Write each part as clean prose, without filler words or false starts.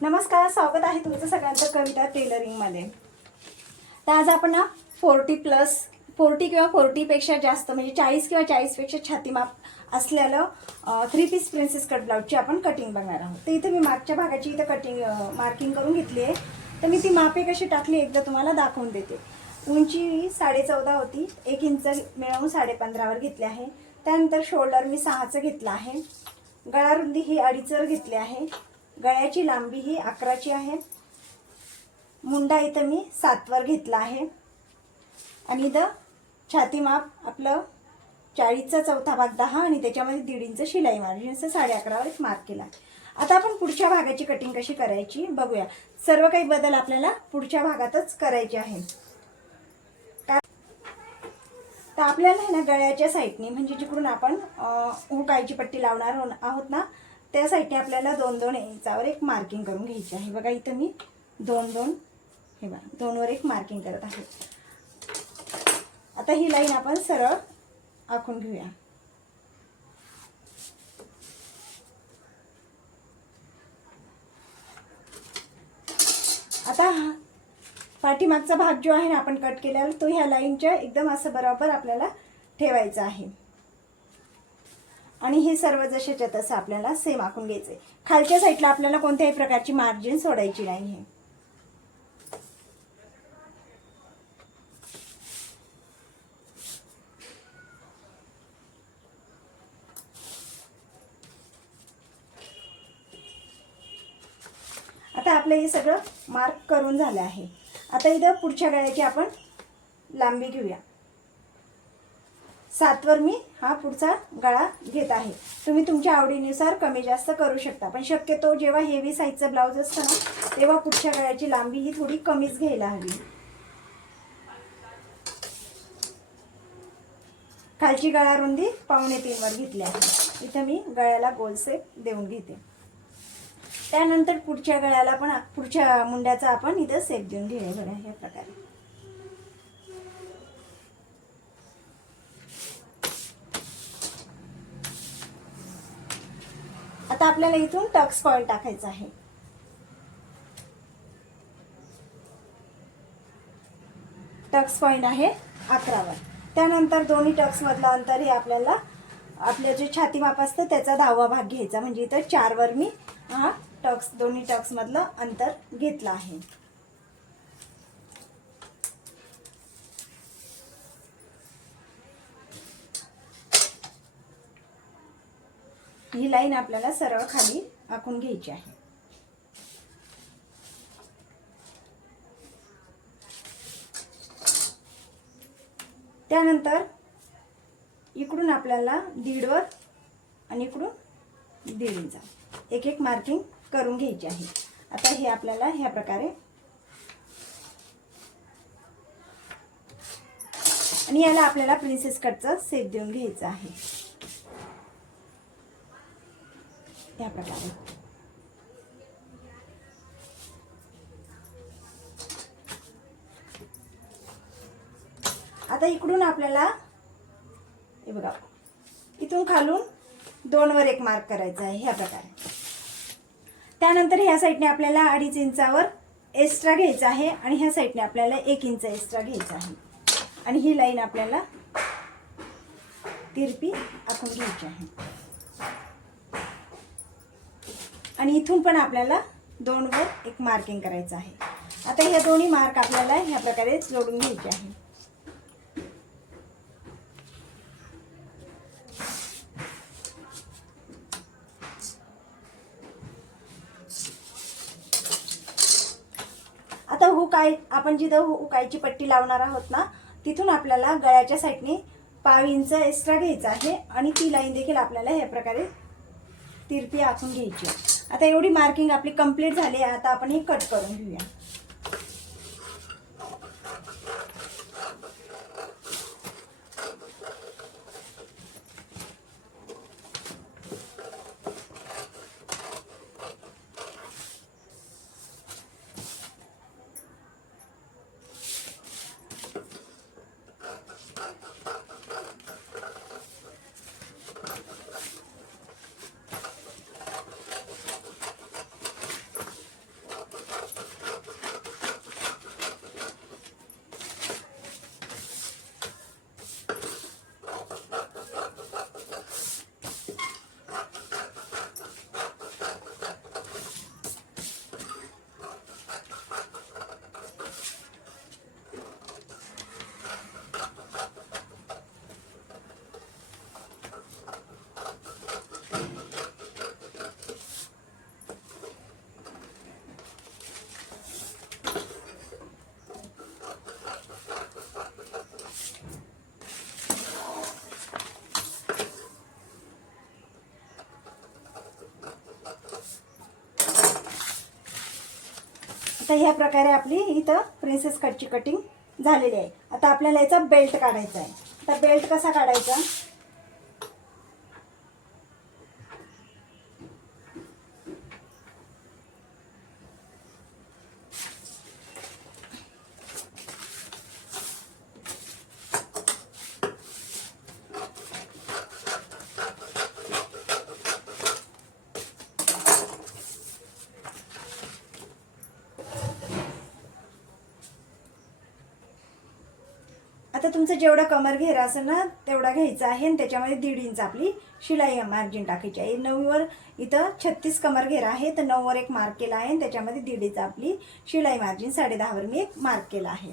नमस्कार, स्वागत आहे तुमचं सगळ्यांचं कविता टेलरिंगमध्ये। तर आज आपण 40 किंवा 40पेक्षा जास्त म्हणजे 40 किंवा 40पेक्षा छाती माप असलेलं 3 पीस प्रिन्सेस कट ब्लाउजची आपण कटिंग बघणार आहोत। तर इथे मी मागच्या भागाची इथे कटिंग मार्किंग करून घेतली आहे। तर मी ती मापे कशी टाकली एकदा तुम्हाला दाखवून देते। उंची 14.5 होती, 1 इंच मिळवून 15.5 वर घेतले आहे। त्यानंतर शोल्डर मी 6चं घेतला आहे। गळा रुंदी ही 2.5 घेतली आहे। गळ्याची लांबी ही 11ची आहे। मुंडा इथं मी 7 वर घेतला आहे। आणि इथं छाती माप आपलं 40चा चौथा भाग 10 आणि त्याच्यामध्ये 1.5 इंच शिलाई मार्जिन असं 11.5 वर एक मार्क केला। आता आपण पुढच्या भागाची कटिंग कशी करायची बघूया। सर्व काही बदल आपल्याला पुढच्या भागातच करायचे आहे। तर आपल्याला आहे ना गळ्याच्या साईडने म्हणजे जिकडून आपण हुकायची पट्टी लावणार आहोत ना त्या साईडने आपल्याला 2-2 इंचावर एक मार्किंग करून घ्यायची आहे। बघा इथं मी 2-2 हे बघा 2 वर एक मार्किंग करत आहे। आता ही लाईन आपण सरळ आखून घेऊया। आता पाठीमागचा भाग जो आहे ना आपण कट केलेला तो ह्या लाईनच्या एकदम असं बरोबर आपल्याला ठेवायचा आहे। आणि हे सर्व जसेच्या तसं आपल्याला सेम आखून घ्यायचे। खालच्या साईडला आपल्याला कोणत्याही प्रकारची मार्जिन सोडायची नाही आहे। आता आपलं हे सगळं मार्क करून झालं आहे। आता इथं पुढच्या गळ्याची आपण लांबी घेऊया। 7 वर मी हा पुढचा गळा घेत आहे। तुम्ही तुमच्या आवडीनुसार कमी जास्त करू शकता, पण शक्यतो जेव्हा हेवी साईजचा ब्लाउज असतो ना तेव्हा पुढच्या गळ्याची लांबी ही थोडी कमीच घ्यायला हवी। खालची गळा रुंदी 2.25 वर घेतली आहे। इथे मी गळ्याला गोल शेप देऊन घेते। त्यानंतर पुढच्या गळ्याला पण पुढच्या मुंड्याचा आपण इथं शेप देऊन घेऊया बघा ह्या प्रकारे। आता आपल्याला इथून टक्स पॉइंट टाकायचा आहे। टक्स पॉइंट आहे 11 वर। त्यानंतर दोन्ही टक्स मधलं अंतर हे आपल्याला आपल्या जे छाती माप असतं त्याचा 10वा भाग घ्यायचा। म्हणजे इथं 4 वर मी हा टक्स दोन्ही टक्स मधलं अंतर घेतलं आहे। ही लाईन आपल्याला सरळ खाली आखून घ्यायची आहे। त्यानंतर इकडून आपल्याला 1.5 वर आणि इकडून 1.5 इंच एक एक मार्किंग करून घ्यायची आहे। आता हे आपल्याला ह्या प्रकारे आणि याला आपल्याला प्रिन्सेस कटचा शेप देऊन घ्यायचा आहे या प्रकारे। आता इकडून आपल्याला हे बघा इथून खालून 2 वर एक मार्क करायचा आहे ह्या प्रकारे। त्यानंतर ह्या साईडने आपल्याला 2.5 इंचावर एक्स्ट्रा घ्यायचा आहे आणि ह्या साईडने आपल्याला 1 इंच एक्स्ट्रा घ्यायचा आहे। आणि ही लाईन आपल्याला तिरपी आखून घ्यायची आहे। आणि इथून पण आपल्याला 2 वर एक मार्किंग करायचं आहे। आता हे दोन्ही मार्क आपल्याला ह्या प्रकारे जोडून घ्यायचे आहे। आता आपण जिथं हुकायची पट्टी लावणार आहोत ना तिथून आपल्याला गळ्याच्या साईडने 1/2 इंच एक्स्ट्रा घ्यायचा आहे आणि ती लाईन देखील आपल्याला ह्या प्रकारे तिरपी आखून घ्यायची। आता एवढी मार्किंग आपली कंप्लीट झाली। आता आपण ही कट करून घेऊया। आता ह्या प्रकारे आपली इथं प्रिन्सेस कटची कटिंग झालेली आहे. आता आपल्याला याचा बेल्ट काढायचा आहे. तर बेल्ट कसा काढायचा? आता तुमचं जेवढा कमर घेरा असेल ना तेवढा घ्यायचा आहे आणि त्याच्यामध्ये 1.5 इंच आपली शिलाई मार्जिन टाकायची आहे. 9वर इथं 36 कमर घेरा आहे तर 9वर एक मार्क केला आहे आणि त्याच्यामध्ये 1.5 इंच आपली शिलाई मार्जिन 10.5वर मी एक मार्क केला आहे.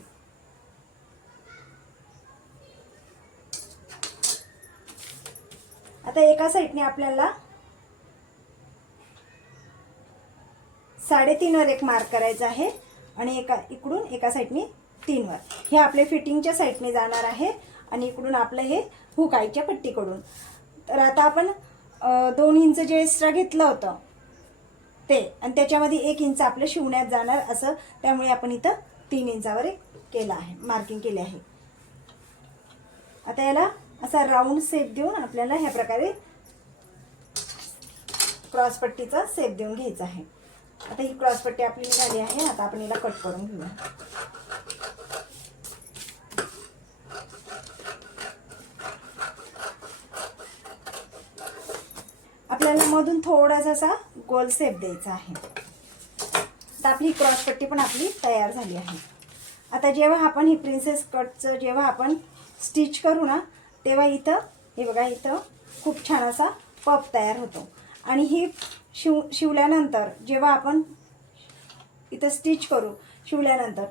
आता एका साईडने आपल्याला 3.5वर एक मार्क करायचा आहे आणि इकडून एका साईडने 3वर. हे आपले फिटिंगच्या साईडने जाणार आहे आणि इकडून आपलं हे हुक आईच्या पट्टीकडून. तर आता आपण 2 इंच जे एक्स्ट्रा घेतलं होतं ते आणि त्याच्यामध्ये 1 इंच आपलं शिवण्यात जाणार असं, त्यामुळे आपण इथं 3 इंचावर एक केलं आहे, मार्किंग केले आहे. आता याला असा राऊंड शेप देऊन आपल्याला ह्या प्रकारे क्रॉस पट्टीचा शेप देऊन घ्यायचा आहे. आता ही क्रॉस पट्टी आपली निघाली आहे. आता आपण याला कट करून घेऊया. आपल्याला मधून थोडासा असा गोल शेप द्यायचा आहे. तर आपली क्रॉस पट्टी पण आपली तयार झाली आहे. आता जेव्हा आपण ही प्रिन्सेस कटचं जेव्हा आपण स्टिच करू ना तेव्हा इथं हे बघा इथं खूप छान असा पफ तयार होतो. आणि ही शिवल्यानंतर जेव्हा आपण इथं स्टिच करू शिवल्यानंतर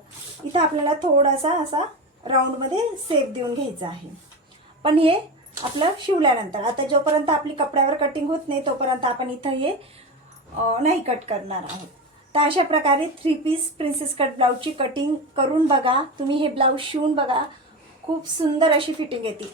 इथं आपल्याला थोडासा असा राऊंडमध्ये शेप देऊन घ्यायचा आहे. पण हे आपलं शिवल्यानंतर, आता जोपर्यंत आपली कपड्यावर कटिंग होत नाही तोपर्यंत आपण इथं हे नाही कट करणार आहोत. तर अशा प्रकारे 3 पीस प्रिन्सेस कट ब्लाऊजची कटिंग करून बघा. तुम्ही हे ब्लाऊज शिवून बघा, खूप सुंदर अशी फिटिंग येते.